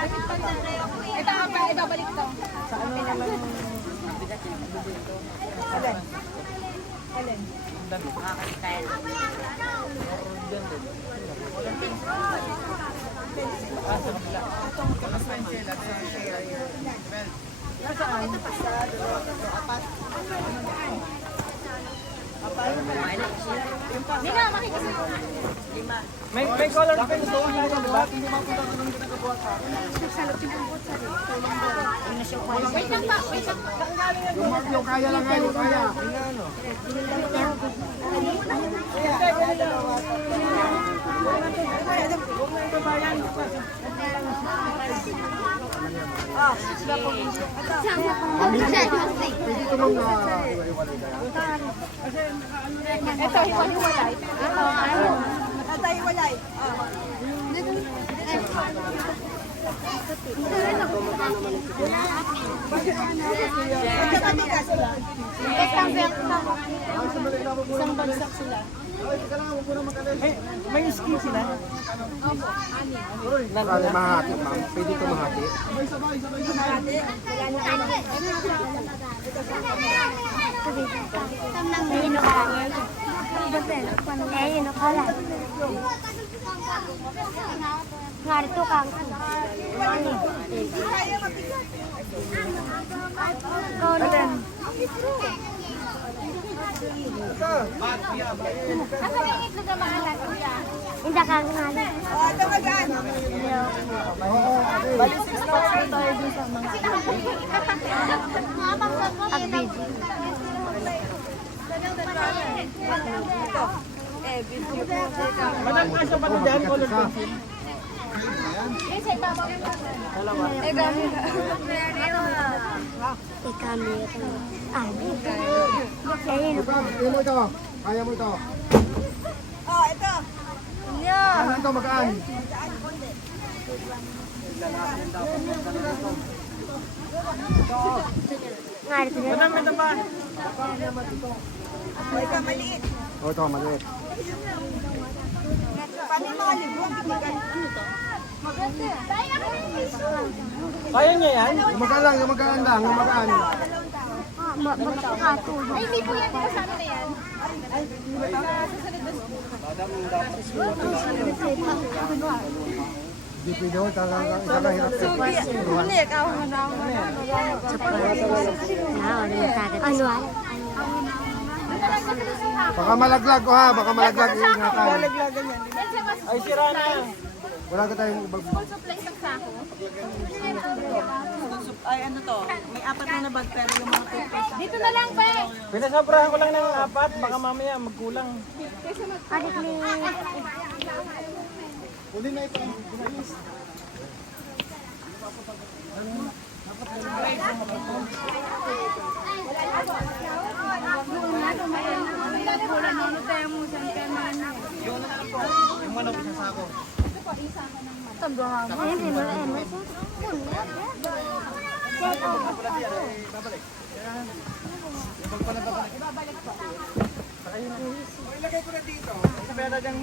Ito ang ibabalik to. Sa ano naman? Alin? Alin? Nasaan? Hindi nga, makikisama. May color pen doon tayo, di ba? Hindi mapunta ko nung ginagawa sa akin. Wait lang pa, wait lang pa. Yung kaya lang kayo, kaya. Pwede ito mong iwalay kaya. Ito, hiwalay. Natay-walay. Isang bagsak sila. May ski sila? Kaya mahati, ma'am. Pwede ito mahati. Ngarito kang ani. Alin? Asa may ngitlo na maalat kuya? Inda kang ani. Ito magaan. Bali 6 na tayo dun sa mga... Agbid. Madam, kasya pa na dyan, color pencil? Yes, ay tama mo. Dalawa. Ikami ito. Ani. Ayun. Kaya mo ito. Kaya mo ito. Oh, ito. Ano ito magaan? Ngarito na. Madam, ito ba? Oh, ito maliit. O ito, maliit. Paano yung mga libro? Bigyan. Kaya niya yan? Yung magaan lang, yung magaan lang, yung magaan. Magkakatulog. Ay, hindi po yan. Sa ano na yan? Hindi pwede ho, talagang hirap. Ano ay? Baka malaglag ko ha, baka malaglag. Ingatan. Lalaglagan yan. Ay, sira na. Wala ka tayong ibag... Supplies ng sako. Ay, ano to? May apat na bag pero yung mga toothpaste. Dito na lang, pe. Pinasobrahan ko lang ng 4, baka mamaya magkulang. Adik ni... Uli na ito. Yung manok isa sako. Ayun, ayun, ayun. Ilagay ko na dito. Sabi na dyan.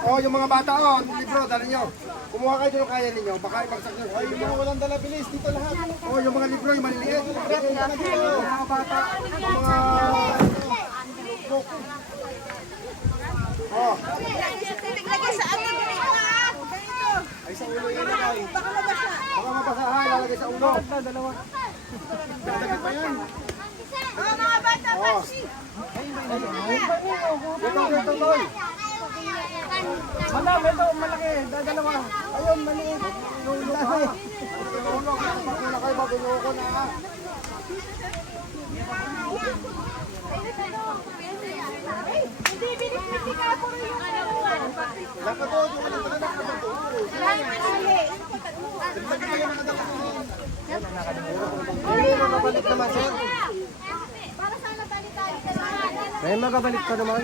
Oh, yung mga bata, oh, libro, dala nyo. Kumuha kayo yung kaya ninyo, baka ibagsak nyo. Ay, yung mga walang dala, bilis, dito lahat. Oh, yung mga libro, yung maliliit. Yung mga bata, yung mga... Oh, Lagay sa ano? ay sa ulo yun ay. Baka mabasa. Baka mabasahan, lalagay sa ulo. Dalawa. Dagdag pa yan. Oh, mga bata, pansi. Ito, tol. Madam, ito malaki. Dalawa. Ayun, maliit. Ulo ka. Ulo ka. Bakuna kayo, bagulo ko na. Hindi, bilis-bilis ka. Puro yung ano. Lakadod, yung mga talaga nakadod. May magabalik naman, sir. Para sana tali-tali ka naman. May magabalik ka naman.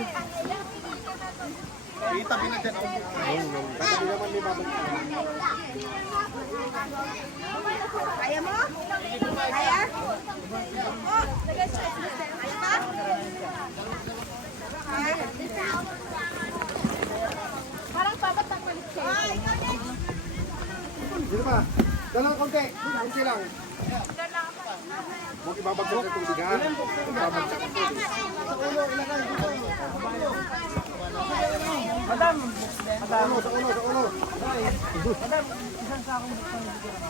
Kaya mo? Kaya? Oh, lagay sa kaya ba? pa. Dalawang konti. Konti lang. Huwag ibabagsak sa tubig ha. Ibabagsak sa tubig. Sa ulo, ilagay dito. Madam, Sa ulo, sa ulo, sa ulo. madam, isang sakong buksan ng siguro.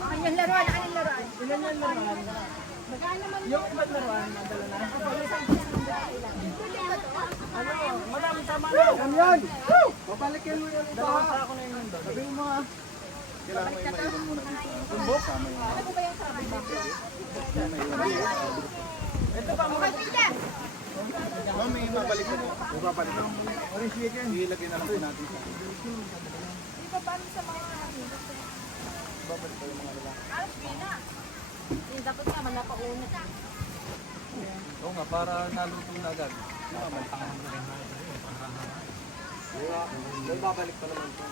Kanyang laruan, kanyang laruan. Ilan yan laruan? Yung iba't laruan, nadala na. Ano, madam, tama na. Yan yan. Babalikin mo yan ito Dalawang ha. sako na yun nandun. Sabi mo ha. Kailangan mo maiwan muna dito. Tumbok? Ito pa mga Ma'am, may babalik ko. May babalik ko. Orange chicken. Ilagay na lang po natin sa. Dapat nga, malapaunit. Oo nga, para naluto na agad. May babalik pa naman po.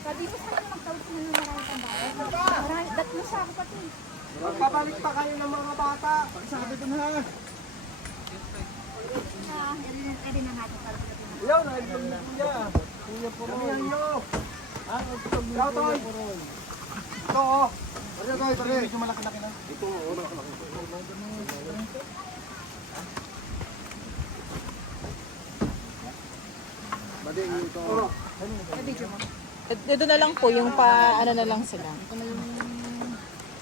Sabi ko sa'yo, magtawag mo ng maraming tambayan. Marami, datlo sa ako pati. Magpapalik pa kayo ng mga bata. Pagsabi dun ha. Eri na natin para sa Iyaw, nag-vlog na kuya. Kuya po Sabihan nyo. nag-vlog Ikaw, na Toy. kuya po Ito oh. Ano Toy, pare? Medyo malaki-laki na. Ito oh, malaki-laki. Bading ito. Dito na lang po, yung pa, ano na lang sila.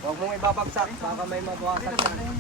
Huwag mong ibabagsak, baka may mabawasak yan.